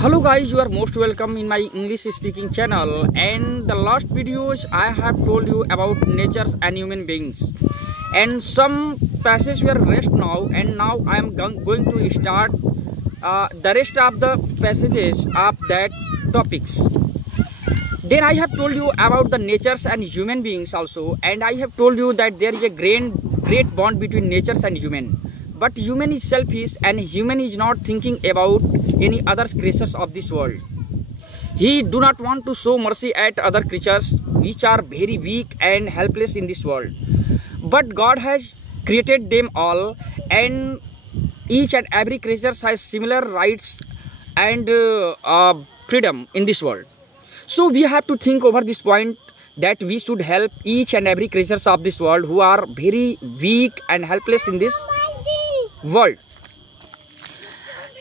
Hello guys, you are most welcome in my English speaking channel. And the last videos I have told you about nature and human beings, and some passages were rest now, and now I am going to start the rest of the passages of that topics. Then I have told you about the natures and human beings also, and I have told you that there is a great bond between natures and human. But human is selfish, and human is not thinking about any other creatures of this world. He do not want to show mercy at other creatures which are very weak and helpless in this world. But God has created them all, and each and every creature has similar rights and freedom in this world. So we have to think over this point that we should help each and every creatures of this world who are very weak and helpless in this world.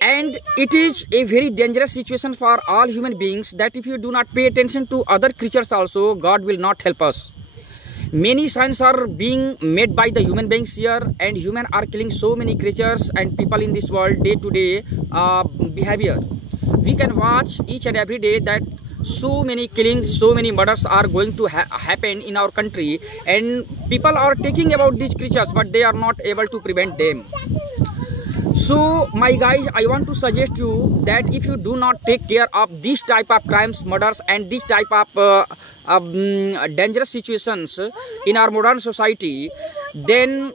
And it is a very dangerous situation for all human beings that if you do not pay attention to other creatures also, God will not help us. Many signs are being made by the human beings here, and humans are killing so many creatures and people in this world day to day behavior. We can watch each and every day that so many killings, so many murders are going to happen in our country, and people are talking about these creatures but they are not able to prevent them. So my guys, I want to suggest you that if you do not take care of these type of crimes, murders and these type of dangerous situations in our modern society, then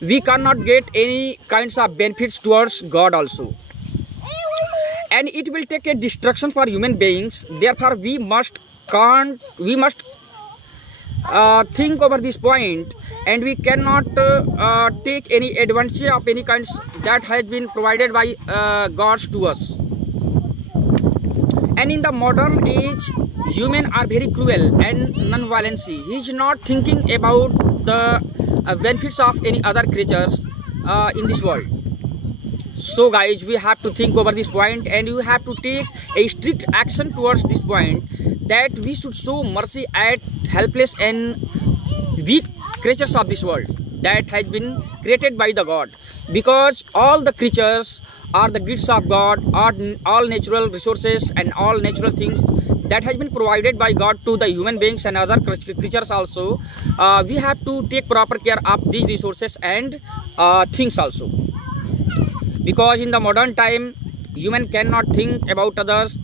we cannot get any kinds of benefits towards God also. And it will take a destruction for human beings. Therefore we must think over this point, and we cannot take any advantage of any kinds that has been provided by God to us. And in the modern age, humans are very cruel and non-violent. He is not thinking about the benefits of any other creatures in this world. So guys, we have to think over this point, and you have to take a strict action towards this point, that we should show mercy at helpless and weak creatures of this world that has been created by the God, because all the creatures are the gifts of God, are all natural resources and all natural things that has been provided by God to the human beings and other creatures also. We have to take proper care of these resources and things also, because in the modern time human cannot think about others.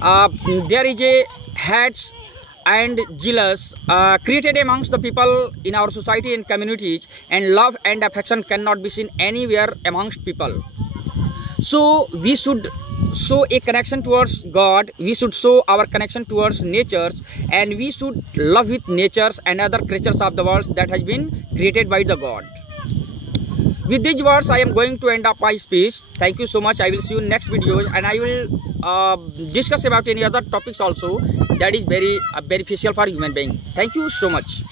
There is a hate and jealous created amongst the people in our society and communities, and love and affection cannot be seen anywhere amongst people. So we should show a connection towards God, we should show our connection towards natures, and we should love with natures and other creatures of the world that has been created by the God. With these words, I am going to end up my speech. Thank you so much. I will see you next video, and I will discuss about any other topics also that is very beneficial for human being. Thank you so much.